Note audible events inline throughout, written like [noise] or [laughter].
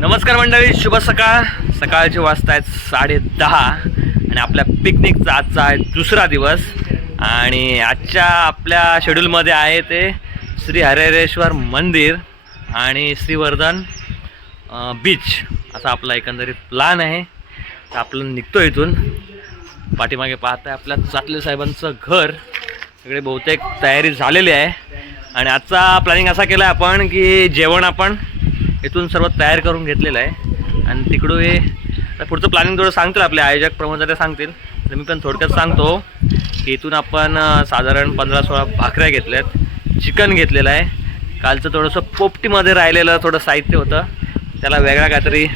नमस्कार मंडळी शुभ सकाळ. सकाळचे वाजता आहेत साडे दहा आणि आपल्या पिकनिकचा आजचा आहे दुसरा दिवस. आणि आजच्या आपल्या शेड्यूलमध्ये आहे ते श्री हरेरेश्वर मंदिर आणि श्रीवर्धन बीच असा आपला एकंदरीत प्लॅन आहे. तर आपलं निघतो इथून. पाठीमागे पाहताय आपल्या चातले साहेबांचं घर. सगळे बहुतेक तयारी झालेली आहे. आणि आजचा प्लॅनिंग असा केला आहे आपण की जेवण आपण इथून सर्व तयार करून घेतलेलं आहे. आणि तिकडं हे पुढचं प्लॅनिंग थोडं सांगतील आपले आयोजक प्रमोद सांगतील. तर मी पण थोडक्यात सांगतो की इथून आपण साधारण पंधरा सोळा भाकऱ्या घेतल्यात. चिकन घेतलेलं आहे. कालचं थोडंसं पोपटीमध्ये राहिलेलं थोडं साहित्य होतं. त्याला वेगळा काहीतरी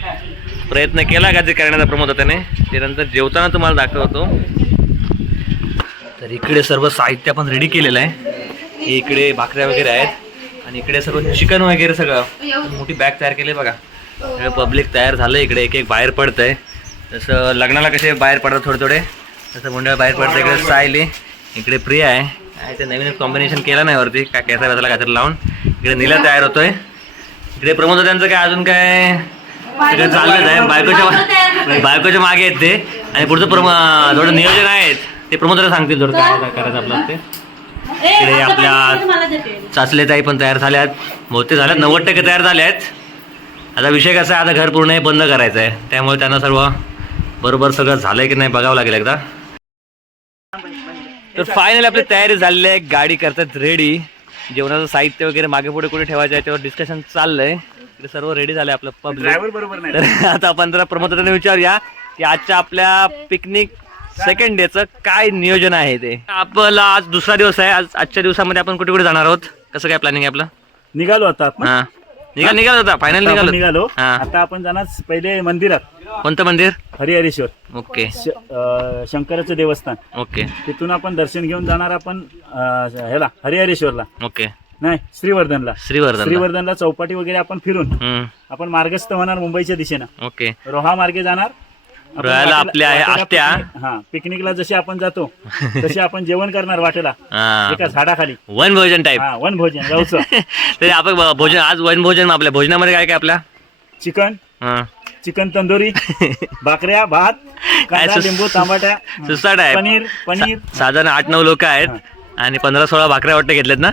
प्रयत्न केला काहीतरी करण्याचा प्रमोद त्याने ते नंतर जेवताना तुम्हाला दाखवतो. तर इकडे सर्व साहित्य आपण रेडी केलेलं आहे. इकडे भाकऱ्या वगैरे आहेत. आणि इकडे सर्व चिकन वगैरे सगळं. मोठी बॅग तयार केली बघा. सगळं पब्लिक तयार झालं इकडे एक एक बाहेर पडतं आहे जसं लग्नाला कसे बाहेर पडतात थोडे थोडे तसं मंडळ बाहेर पडतं इकडे सायली इकडे प्रिया आहे. आहे ते नवीन कॉम्बिनेशन केलं नाही वरती काय केसा वेसाला काहीतरी लावून. इकडे नीला तयार होतोय. इकडे प्रमोद त्यांचं काय अजून काय? सगळं चाललंच आहे बायकोच्या बायकोच्या मागे आहेत ते. आणि पुढचं प्रम थोडं नियोजन आहेत. ते प्रमोदला सांगतील थोडं काय काय करायचं आपलं ते. इकडे आपल्या चाचले ताई पण तयार झाल्यात. बहुतेक झाल्यात नव्वद टक्के तयार झाले आहेत आता विषय कसा आहे आता घर पूर्ण हे बंद करायचं आहे त्यामुळे त्यांना सर्व बरोबर सगळं झालंय की नाही बघावं लागेल एकदा. तर फायनली आपली तयारी झालेली आहे गाडी करतात रेडी जेवणाचं साहित्य वगैरे मागे पुढे कुठे ठेवायचं आहे त्यावर डिस्कशन चाललंय. इकडे सर्व रेडी झाले आपलं पब्लिक बरोबर नाही. तर आता आपण जरा प्रमोदांना विचारूया की आजच्या आपल्या पिकनिक सेकंड डेचं काय नियोजन आहे ते? आपला आज दुसरा दिवस आहे. आज आजच्या दिवसामध्ये आपण कुठे कुठे जाणार आहोत? कसं काय प्लॅनिंग आहे आपलं? निघालो आता आपण. हा. निघाल निघाल होता फायनल निघाल. निघालो. हा. आता आपण जाणार पहिले मंदिरात. कोणतं मंदिर? हरिहरेश्वर. ओके. श- अं, शंकराचं देवस्थान. ओके. तिथून आपण दर्शन घेऊन जाणार आपण अं, ह्याला हरिहरेश्वरला. ओके. नाही श्रीवर्धनला. श्रीवर्धन श्रीवर्धनला चौपाटी वगैरे आपण फिरून आपण मार्गस्थ होणार मुंबईच्या दिशेनं. ओके. रोहा मार्गे जाणार. वाटेला- आपल्या आहे आत्या. हा पिकनिकला जसे आपण जातो तसे [laughs] आपण जेवण करणार वाटेला. हा. एका झाडाखाली. वन भोजन टाईप हा वन भोजन [laughs] तरी आपण ब- भोजन आज वन भोजन आपल्या भोजनामध्ये काय काय आपल्या? चिकन. हा. चिकन तंदुरी [laughs] भाकऱ्या भात कांदा सुस- लिंबू टमाट्या सुसाट आहे. पनीर पनीर. साधारण आठ नऊ लोक आहेत आणि पंधरा सोळा भाकऱ्या वाटतं घेतल्यात ना?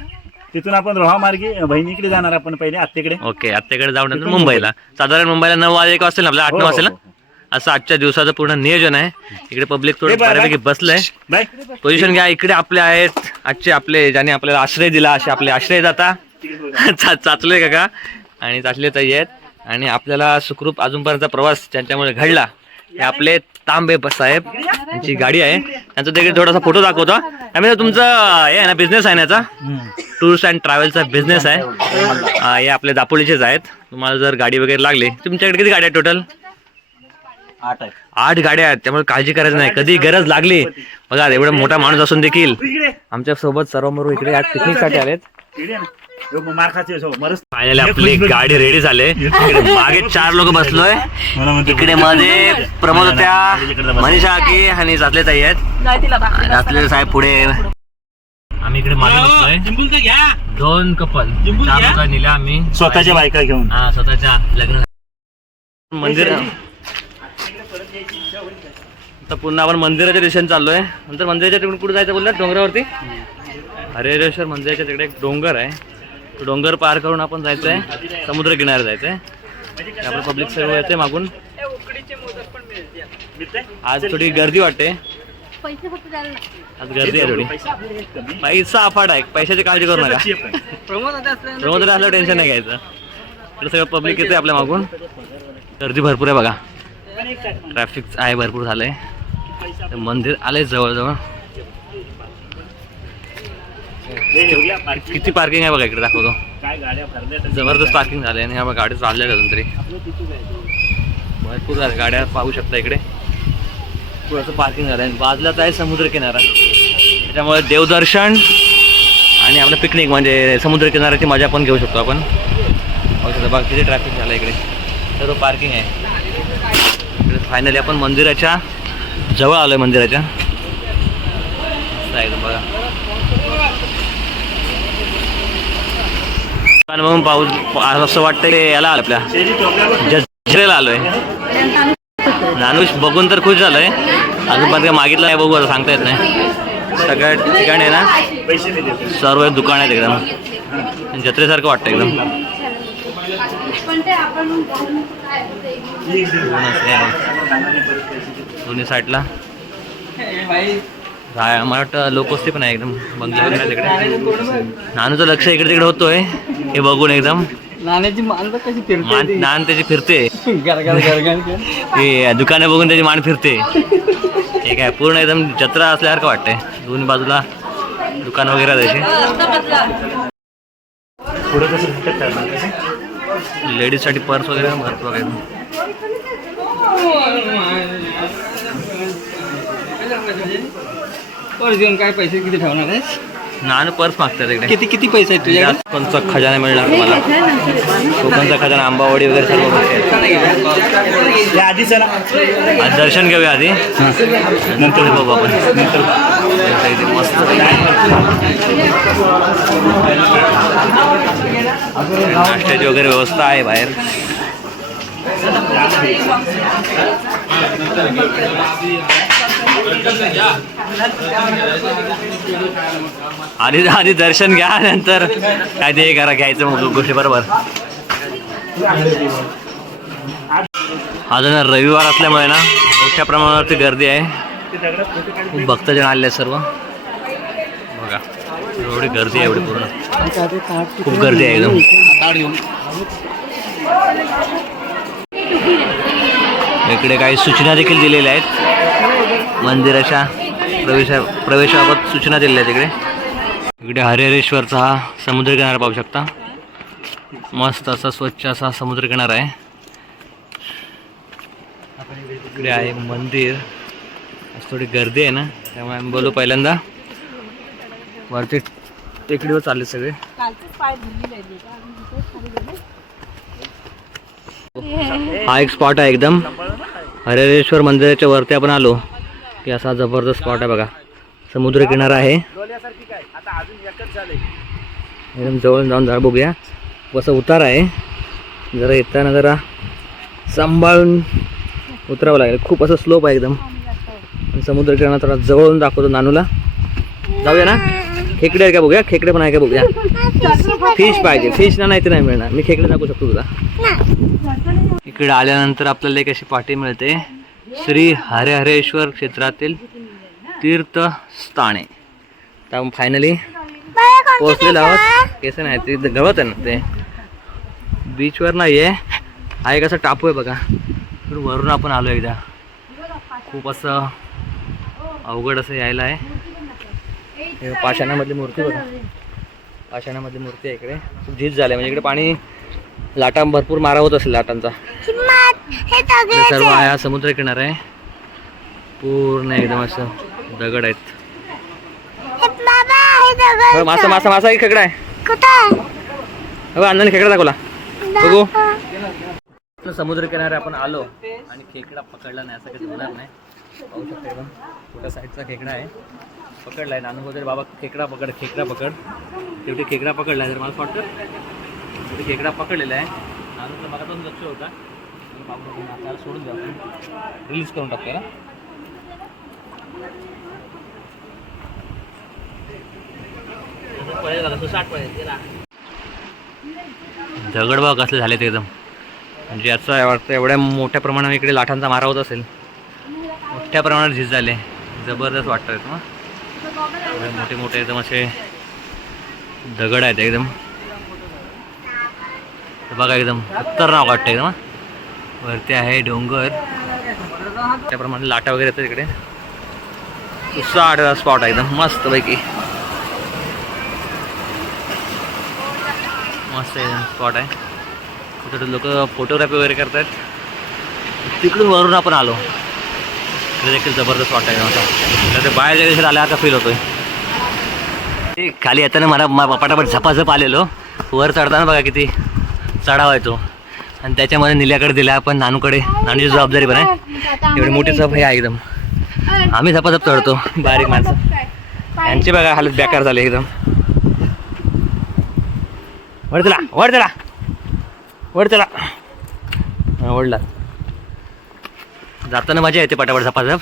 तिथून आपण रोहा मार्गे बहिणीकडे जाणार आपण पहिले आत्तेकडे. ओके आत्याकडे जाऊन नंतर मुंबईला. साधारण मुंबईला नऊ वाजे एक वाजतील ना आपल्याला आठ हो, नऊ हो, ना हो. असं आजच्या दिवसाचं पूर्ण नियोजन आहे. इकडे पब्लिक थोडं बऱ्यापैकी. बसलंय. पोझिशन घ्या. इकडे आपले आहेत. आजचे आपले ज्याने आपल्याला आश्रय दिला असे आपले आश्रय जाता चाचले काका. आणि चाचले ताई आहेत. आणि आपल्याला सुखरूप अजूनपर्यंतचा प्रवास ज्यांच्यामुळे घडला हे आपले तांबे साहेब यांची गाडी आहे. त्यांचा तिकडे थोडासा फोटो दाखवतो. त्यामुळे तुमचं हे आहे ना बिझनेस आहे ना याचा? टूर्स अँड ट्रॅव्हलचा बिझनेस आहे. हे आपले दापोलीचेच आहेत. तुम्हाला जर गाडी वगैरे लागली तुमच्याकडे किती गाड्या आहेत टोटल आठ आहे आठ गाड्या आहेत त्यामुळे काळजी करायची नाही. कधी गरज लागली बघा एवढा मोठा माणूस असून देखील आमच्यासोबत सर्व मरू इकडे आज आलेत. खाते हो, मरस फायनली आपली गाडी रेडी झाले. इकडे मागे चार लोक बसलोय. इकडे मध्ये प्रमोद त्या मनीषा की आणि जातले ताई आहेत. जातले साहेब पुढे. आम्ही इकडे मागे बसलोय. दोन कपल. चार लोक नेल्या आम्ही. स्वतःच्या बायका घेऊन. हा स्वतःच्या लग्न मंदिर आता पुन्हा आपण मंदिराच्या दिशेने चाललोय. नंतर मंदिराच्या तिकडून कुठे जायचं बोललात? डोंगरावरती? हरिहरेश्वर मंदिराच्या तिकडे एक डोंगर आहे. तो डोंगर पार करून आपण जायचंय. समुद्र किनारे जायचंय आपण पब्लिक सर्व येते मागून. आज थोडी गर्दी वाटते. आज गर्दी आहे थोडी. पैसा अफाट आहे. पैशाची काळजी करू नका. प्रमोद असल्यावर टेन्शन नाही घ्यायचं. इकडे सगळं पब्लिक येते आपल्या मागून. गर्दी भरपूर आहे बघा. ट्रॅफिक आहे भरपूर झालंय. तर मंदिर आलंय जवळजवळ. किती पार्किंग आहे बघा इकडे दाखवतो. जबरदस्त पार्किंग झाले आणि ह्या बघा गाडी चालल्या अजून तरी. भरपूर गाड्या पाहू शकता इकडे. असं पार्किंग झालं आहे तर आहे समुद्र किनारा त्याच्यामुळे देवदर्शन आणि आपलं पिकनिक म्हणजे समुद्र किनाऱ्याची मजा पण घेऊ शकतो आपण. बघा किती ट्रॅफिक झालं इकडे. सर्व पार्किंग आहे. फायनली आपण मंदिराच्या जवळ आलोय मंदिराच्या. मस्त आहे एकदम बघा बघून पाऊस असं वाटतं याला आलं आपल्या. शेरी टोपल्यावर जज शिरायला आलोय. नानूश बघून तर खुश झालोय. अजून पण काय मागितलं नाही बघू आता सांगता येत नाही. सगळ्या ठिकाणी आहे ना सर्व दुकान आहेत एकदम. जत्रेसारखं वाटतं एकदम. पण ते आपण काय. दोन्ही साईडला काय मला वाटतं लोकवस्ती पण आहे एकदम बंगला वगैरे आहे तिकडे. नानूचं लक्ष इकडे तिकडे होतोय. हे बघून एकदम. नान त्याची फिरते. ते दुकानं बघून त्याची मान फिरते. हे काय पूर्ण एकदम जत्रा असल्यासारखं वाटतंय. दोन्ही बाजूला दुकान वगैरे त्याची पुढे लेडीजसाठी पर्स वगैरे भरपूर वगैरे पर देऊन काय पैसे किती ठेवणार आहेस? नानू पर्स मागतात तिकडे किती किती पैसे आहेत तुझ्याकडे? कोणचा खजाना मिळणार तुम्हाला? कोकणचा खजाना? आंबावडी वगैरे सर्व गोष्टी ना आज दर्शन घेऊया आधी. नंतर बघू आपण. नंतर. मस्त नाश्त्याची वगैरे व्यवस्था आहे बाहेर. आधी आधी दर्शन घ्या नंतर काय ते करा घ्यायचं मग गोष्टी बरोबर. आज ना रविवार असल्यामुळे ना मोठ्या प्रमाणावरती गर्दी आहे. खूप भक्तजन आले आहेत सर्व. बघा एवढी गर्दी आहे एवढी पूर्ण. खूप गर्दी आहे एकदम. इकडे काही सूचना देखील दिलेल्या आहेत. मंदिराच्या प्रवेशा प्रवेशाबाबत सूचना दिलेल्या आहेत इकडे. हरिहरेश्वरचा हा समुद्रकिनारा पाहू शकता. मस्त असा स्वच्छ असा समुद्रकिनारा आहे. इकडे आहे मंदिर. थोडी गर्दी आहे ना त्यामुळे आम्ही बोलू पहिल्यांदा. वरती टेकडीवर चालले सगळे. हा एक स्पॉट आहे एकदम. हरिहरेश्वर मंदिराच्या वरती आपण आलो. की असा जबरदस्त स्पॉट आहे बघा. समुद्र किनारा आहे. एकदम जवळ जाऊन जरा बघूया. कसं उतार आहे. जरा येताना जरा सांभाळून उतरावं लागेल. खूप असं स्लोप आहे एकदम. समुद्र किनारा थोडा जवळून दाखवतो नानूला. जाऊया ना. खेकडे आहे का बघूया? खेकडे पण आहे का बघूया? फिश पाहिजे. फिश ना नाही तर नाही मिळणार. मी खेकडे दाखवू शकतो तुला. इकडे आल्यानंतर आपल्याला एक अशी पाठी मिळते. श्री हरेहरेश्वर क्षेत्रातील तीर्थस्थाने. तर आपण फायनली पोहोचलेलो आहोत. केसं नाही ते गवत आहे ना ते बीचवर नाही आहे हा एक असा टापू आहे बघा. तर वरून आपण आलो एकदा. खूप असं अवघड असं यायला आहे. पाषाणामधली मूर्ती बघा. पाषाणामधली मूर्ती आहे इकडे. खूप झीज झाली म्हणजे इकडे पाणी लाटा भरपूर मारा होत असेल लाटांचा. सर्व आहे हा समुद्र किनारा. आहे पूर्ण एकदम असं दगड आहेत. हो, मासा मासा मासा खेकडा आहे. हो अंदाने खेकडा दाखवला. बघू. समुद्र किनारे आपण आलो आणि खेकडा पकडला नाही असं काही होणार नाही. पाहू शकता एकदम छोट्या साईडचा खेकडा आहे. पकडलाय. नानू वगैरे बाबा खेकडा पकड खेकडा पकड. शेवटी खेकडा पकडला तर मला वाटतं. तर खेकडा पकडलेला आहे. नानूचा बघा दोन लक्ष होता. आणि सोडून द्या रिलीज करून टाकतो ना? दगड बघ कसले झाले ते एकदम. म्हणजे याचा वाटतं एवढ्या मोठ्या प्रमाणात इकडे लाठांचा मारा होत असेल. मोठ्या प्रमाणात झीज झाले. जबरदस्त वाटतं एकदम मोठे मोठे एकदम असे दगड आहेत एकदम. बघा एकदम खतरनाक वाटतं एकदम वरती आहे डोंगर. त्याप्रमाणे लाटा वगैरे येतात इकडे. दुसरा आठवडा स्पॉट आहे एकदम मस्त पैकी मस्त एकदम स्पॉट आहे. तिकडे लोक फोटोग्राफी वगैरे करतात तिकडून वरून आपण आलो. तिकडे देखील जबरदस्त वाटतं आहे आता ते बाहेरच्या देशात आल्यासारखा फील होतोय. ते खाली येताना मला पटापट झपाझप आलेलो. वर चढताना बघा किती चढावा येतो आणि त्याच्यामध्ये निल्याकडे दिला आपण नानूकडे. नानूची जबाबदारी पण आहे. एवढी मोठी झप हे आहे एकदम. आम्ही झपाझप चढतो बारीक माणसं. यांची बघा हालत बेकार झाली एकदम. वडतला चला वर चला. चला. जाताना मजा येते पटापट झपाझप.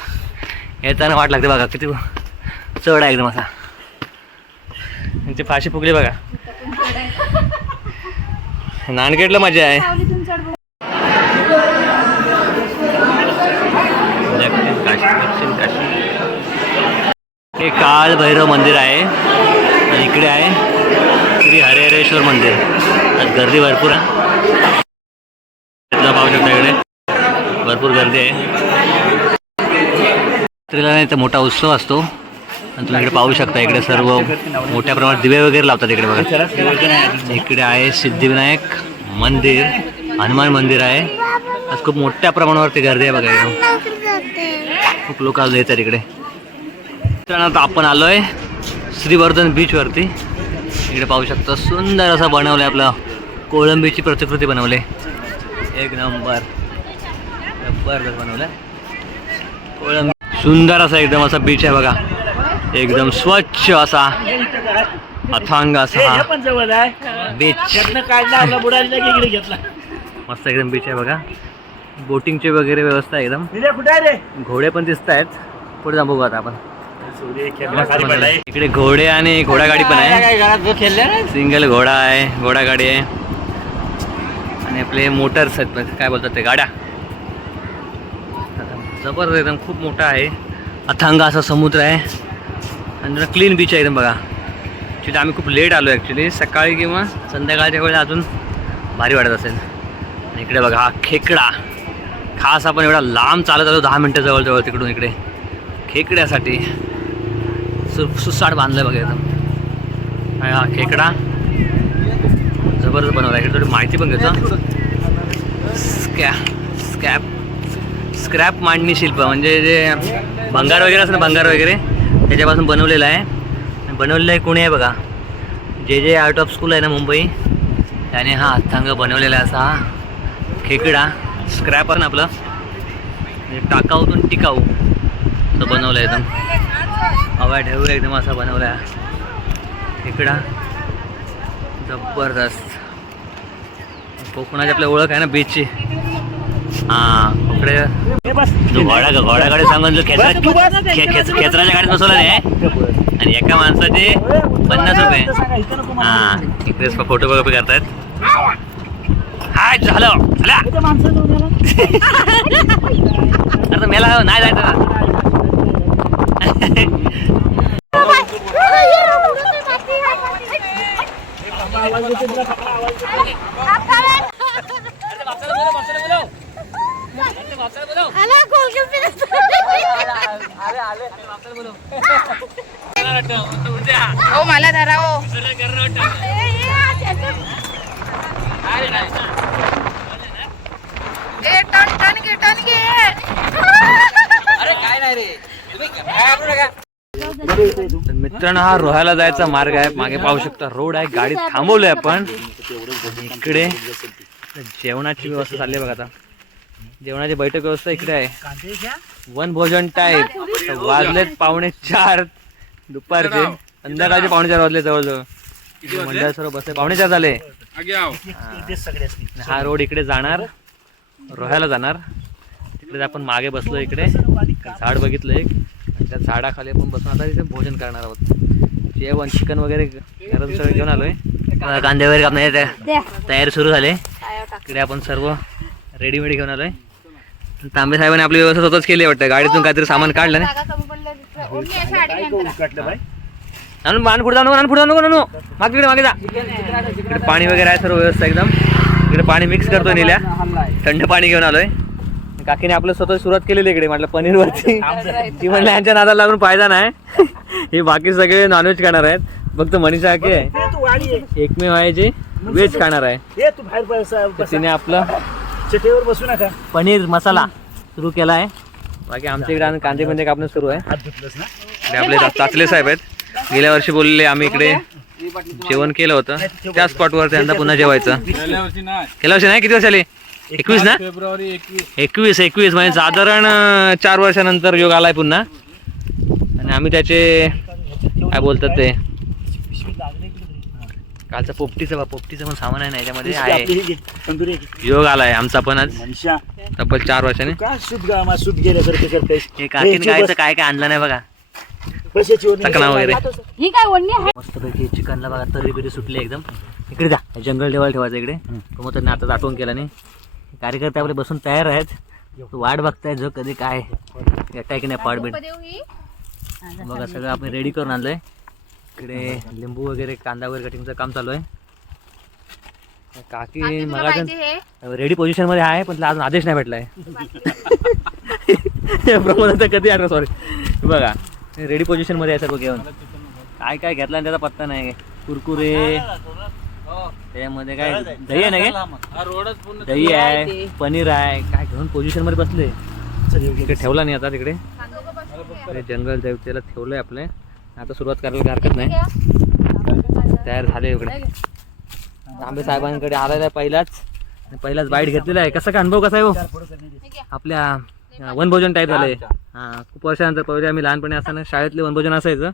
येताना वाट लागते बघा किती चढ आहे एकदम असा. यांची फाशी फुगली बघा. नानगेटला मजा आहे. हे काळ भैरव मंदिर आहे. आणि इकडे आहे श्री हरिहरेश्वर मंदिर. आज गर्दी भरपूर आहे. पाहू शकता इकडे. भरपूर गर्दी आहे. जत्रेला नाही तर मोठा उत्सव असतो. तुम्ही इकडे पाहू शकता इकडे सर्व मोठ्या प्रमाणात दिवे वगैरे लावतात इकडे बघा. इकडे आहे सिद्धिविनायक मंदिर हनुमान मंदिर आहे. आज खूप मोठ्या प्रमाणावरती गर्दी आहे बघा एकदम खूप लोक आज येतात इकडे. मित्रांनो आता आपण आलोय श्रीवर्धन बीचवरती इकडे पाहू शकता सुंदर असं बनवलं आहे आपलं. कोळंबीची प्रतिकृती बनवली. एक नंबर. जबरदस्त बनवलं कोळंबी. सुंदर असा एकदम असा बीच आहे बघा. एकदम स्वच्छ असा अथांग असा. बीच काढला घेतला. मस्त एकदम बीच आहे बघा. बोटिंगची वगैरे व्यवस्था एकदम. घोडे पण दिसत आहेत. पुढे जाऊ आता आपण. इकडे घोडे आणि घोडागाडी पण आहे. सिंगल घोडा आहे घोडागाडी आहे. आणि आपले मोटर्स आहेत काय बोलतात ते गाड्या. जबरदस्त एकदम खूप मोठा आहे. अथांग असा समुद्र आहे. आणि जरा क्लीन बीच आहे एकदम बघा. ॲक्च्युली आम्ही खूप लेट आलो ॲक्च्युली सकाळी किंवा संध्याकाळच्या वेळेला अजून भारी वाटत असेल. आणि इकडे बघा हा खेकडा. खास आपण एवढा लांब चालत आलो दहा मिनटं जवळजवळ तिकडून इकडे. खेकड्यासाठी सु सुसाट बांधलं बघा एकदम आणि हा खेकडा जबरदस्त बनवला इकडे थोडी माहिती पण घेतो. स्कॅ स्कॅप स्क्रॅप मांडणी शिल्प. म्हणजे जे भंगार वगैरे असं ना भंगार वगैरे त्याच्यापासून बनवलेलं आहे. बनवलेलं आहे कोणी आहे बघा? जे जे आर्ट ऑफ स्कूल आहे ना मुंबई त्याने हा हातांग बनवलेला आहे असा हा खेकडा. स्क्रॅप आहे ना आपलं. म्हणजे टाकाऊतून टिकाऊ असं बनवलं आहे एकदम. हवा ठेवू एकदम असा बनवला आहे खेकडा. जबरदस्त. कोकणाची आपल्या ओळख आहे ना बीचची हां. इकडे. बस. जो घोडा घोड्याकडे सांगून खेचरा तू बस. खे- खेच- खेचराच्या गाडीत बसवला नाही आणि एका माणसाचे पन्नास रुपये. हा इकडेच फोटो कॉपी करतायत. हाय झालं. अरे मेला नाही जायचं. [laughs] हो मला धरा हो. ए टन टन घे टन घे. तर मित्रांनो हा रोहायला जायचा मार्ग आहे. मागे पाहू शकता रोड आहे. गाडी थांबवलोय आपण. इकडे जेवणाची व्यवस्था चालली आहे बघा आता. जेवणाची बैठक व्यवस्था इकडे आहे. वन भोजन टाईप वाजलेत पावणे चार. दुपारचे. संध्याकाळचे पावणे चार वाजले जवळजवळ. मंडळ सर्व बसले. पावणे चार झाले. हा रोड इकडे जाणार. रोह्याला जाणार. तिकडे आपण मागे बसलो इकडे. झाड बघितलं एक. आणि त्या झाडाखाली आपण बसून आता तिथे भोजन करणार आहोत. जेवण चिकन वगैरे घरात सगळं घेऊन आलोय. आता कांदे वगैरे कापण्याची तया- तयारी सुरू झाली. इकडे आपण सर्व रेडीमेड घेऊन आलोय. तांबे साहेबांनी आपली व्यवस्था स्वतःच केली वाटतं. गाडीतून काहीतरी सामान काढलं ना? जागा कमी पडल्या तिथं. ओढणी अशी आडवी नंतर. आणून मान पुढे जाऊ मान पुढे जाऊ नको नको मागे तिकडे मागे जा. इकडे पाणी वगैरे आहे सर्व व्यवस्था एकदम. इकडे पाणी मिक्स करतोय निल्या. थंड पाणी घेऊन आलोय. काकीने आपलं स्वतः सुरुवात केलेली इकडे म्हटलं पनीरवरती. [laughs] ती म्हणलं यांच्या नादाला लागून फायदा नाही. [laughs] हे बाकी सगळे नॉनव्हेज खाणार आहेत. फक्त मनीषा काकी आहे. एकमेव आहे जे व्हेज खाणार आहे. हे तिने आपलं चटेवर बसू नका. पनीर मसाला सुरू केला आहे बाकी आमच्या इकडे आणि कांदे मध्ये कापणं सुरू आहे. हात ना? आपले ता- ताचले साहेब आहेत. गेल्या वर्षी बोलले आम्ही इकडे जेवण केलं होतं. त्या स्पॉटवर त्यांना पुन्हा जेवायचं. गेल्या वर्षी नाही. गेल्या वर्षी नाही? किती वर्ष आले? एकवीस ना? फेब्रुवारी एकवीस एकवीस. एकवीस म्हणजे साधारण अं, चार वर्षानंतर योग आलाय पुन्हा. आणि आम्ही त्याचे काय बोलतात ते? कालचं पोपटीचं बा पोपटीचं पण सामान आहे ना याच्यामध्ये. आहे. ही तंदुरी. योग आलाय आमचा पण आज. मनीषा. तब्बल चार वर्षाने. तू काय सूत गा सूत गेल्यासारखे करतेस हे काकीने गायचं बस- काय काय आणलं नाही बघा. पैशाची ओढणी चकना वगैरे. ही काय ओढणी आहे? मस्तपैकी चिकनला बघा तरी बिरी सुटली एकदम. इकडे जा जंगल ठेवायला ठेवायचं इकडे. मग त्यांनी आता आठवण केला नाही. कार्यकर्ते आपले बसून तयार आहेत. तो वाट बघताय जो कधी काय. येताय की नाही ही? बघा सगळं आपण रेडी करून आणलंय. इकडे लिंबू वगैरे कांदा वगैरे कटिंगचं काम चालू आहे. काकी मला हे? रेडी पोझिशनमध्ये आहे पण अजून आदेश नाही भेटलाय. [laughs] प्रमोद कधी आहे सॉरी बघा रेडी पोझिशनमध्ये आहे सर्व घेऊन. काय काय घेतला आणि त्याचा पत्ता नाही कुरकुरे. त्याच्यामध्ये काय? दही आहे ना गे? हा रोडच पूर्ण दही आहे पनीर आहे. काय घेऊन पोझिशनमध्ये बसले? ठेवला नाही आता तिकडे. जंगल देवतेला ठेवलंय आपले. आता सुरुवात करायला हरकत नाही. तयार झाले इकडे. आंबे साहेबांकडे आलेला आहे पहिलाच. आणि पहिलाच बाईट घेतलेला आहे. कसा का अनुभव कसा आहे हो? आपल्या वनभोजन टाईप झालंय. हां खूप वर्षानंतर पहिले आम्ही. लहानपणी असताना शाळेतले वनभोजन असायचं.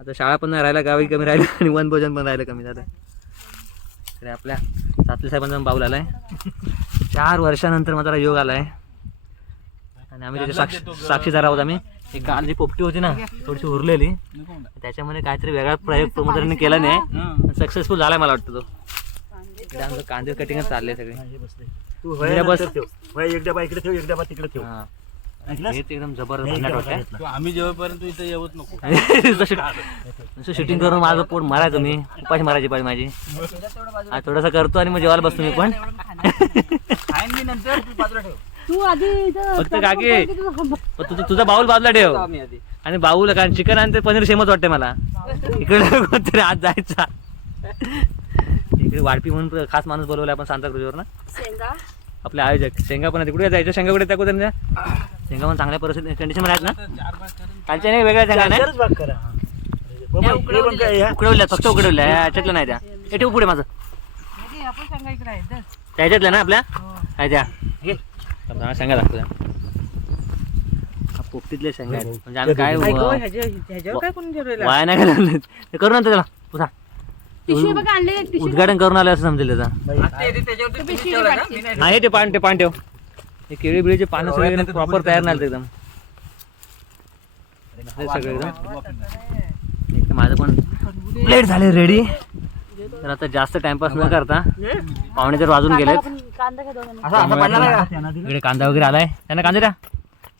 आता शाळा पण नाही राहिला गावी कमी राहिलं आणि वनभोजन पण राहिलं कमी झालं इकडे आपल्या सातले साहेबांचा बाऊल आलाय. चार वर्षानंतर मात्र योग आलाय. आणि आम्ही त्याच्या साक्षी साक्षीदार आहोत आम्ही. एक काल जी पोपटी होती ना थोडीशी उरलेली. त्याच्यामध्ये काहीतरी वेगळा प्रयोग प्रमोदरांनी केला नाही. सक्सेसफुल झालाय मला वाटतं तो. कांदे कटिंगच चालले सगळे. तू बस. ठेव. एक डबा इकडे ठेव एक डबा तिकडे ठेव. हां? हे एकदम जबरदस्त आम्ही जेव्हापर्यंत इथं येऊच नको. [laughs] नुसतं शूटिंग करून माझं पोट मारायचं मी. उपाशी मारायची पाहिजे माझी. आज थोडंसं करतो आणि मग जेवायला बसतो मी पण. [laughs] नंतर तू आधी फक्त काकी. तुझं तुझा बाऊल बाजूला ठेव. आणि बाऊल कारण चिकन आणि ते पनीर सेमच वाटते मला. इकडे कोणतरी आज जायचा. इकडे वाढपी म्हणून खास माणूस बोलवला आपण सांताक्रुजवर ना. शेंगा? आपले आयोजक. शेंगा पण. तिकडे जायचं? शेंगा कुठे त्या कुठे? शेंगा पण चांगल्या परिस्थिती कंडिशनमध्ये आहेत ना. कालच्या नाही वेगळ्या शेंगा नाही. चारच भाग करा. हा. बाबा, हे पण काय ह्या? उकडवल्या फक्त उकडवल्या. याच्यातल्या नाही त्या. हे ठेव पुढे माझं. त्याच्यातल्या ना आपल्या? काय त्या. शेंगा हा पोपटीतल्या शेंगा आहेत. म्हणजे आम्ही काय वाया नाही घालवले. ते करू नंतर त्याला. पुसा. टिश्यू बघा आणले टिश्यू. उद्घाटन करून आलं असं समजेल त्याचा. पिशवी पाठची. हा हे ते पान ते पान ठेव. हे केळी बिळीचे पानं सगळे प्रॉपर तयार नाही झाले एकदम. हे सगळे एकदम. एक तर माझं पण लेट झाले रेडी तर आता जास्त टाइमपास न करता पावणे तर वाजून गेलेत. इकडे कांदा वगैरे आलाय. त्यांना कांदा द्या.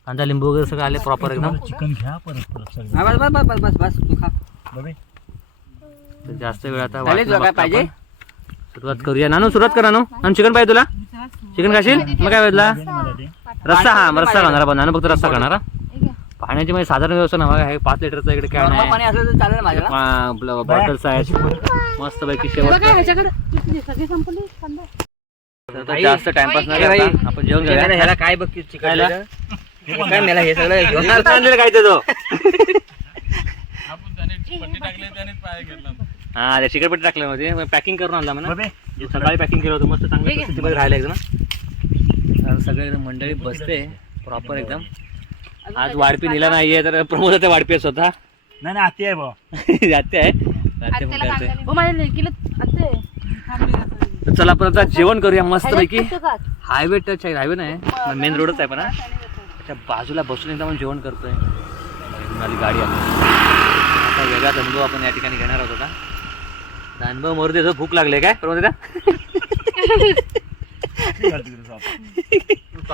कांदा लिंबू वगैरे सगळं आले प्रॉपर एकदम. चिकन घ्या परत जास्त वेळ आता आपण. सुरुवात करूया. नानू सुरुवात करा नानू. नानू चिकन पाहिजे तुला? चिकन खाशील? मग काय पाहिजे. रस्सा हा मग रस्सा खाणार आपण. नानू फक्त रस्सा खाणार हा. पाण्याची म्हणजे साधारण व्यवस्था ना बघा हे पाच लिटरचा इकडे कॅन आहे. बॉटल्स आहेत. मस्त पैकी बघा शेवट ह्याच्याकडे. किती सगळी संपली? कांदा तर जास्त टाइमपास नाही करता आपण जेवण घेऊया. काय बघ खायला? काय मेला हे सगळं आणलेला काय ते तो? आपण त्याने पट्टी टाकली पाय घेतला. हा टाकल्यामध्ये पॅकिंग करून आणला म्हणा. सकाळी पॅकिंग केलं होतं मस्त परिस्थितीमध्ये राहिलं एकदम. कारण सगळे एकदम मंडळी बसते प्रॉपर एकदम. आज वाढपी निला नाहीये तर प्रमोद त्या वाढपी आहे स्वतः. नाही नाही आती आहे भाऊ जाते [laughs] आहे? हो माझ्या लेकीला आते तर चला आपण आता जेवण करूया मस्त पैकी का? हायवे टच आहे हायवे नाही मेन रोडच आहे पण हा. त्याच्या बाजूला बसून एकदा आपण जेवण करतोय. आली गाडी आली आता वेगळाच अनुभव आपण या ठिकाणी घेणार आहोत आता. अनुभव मोर देतो भूक लागले काय? प्रमोद दादा? [laughs] [laughs]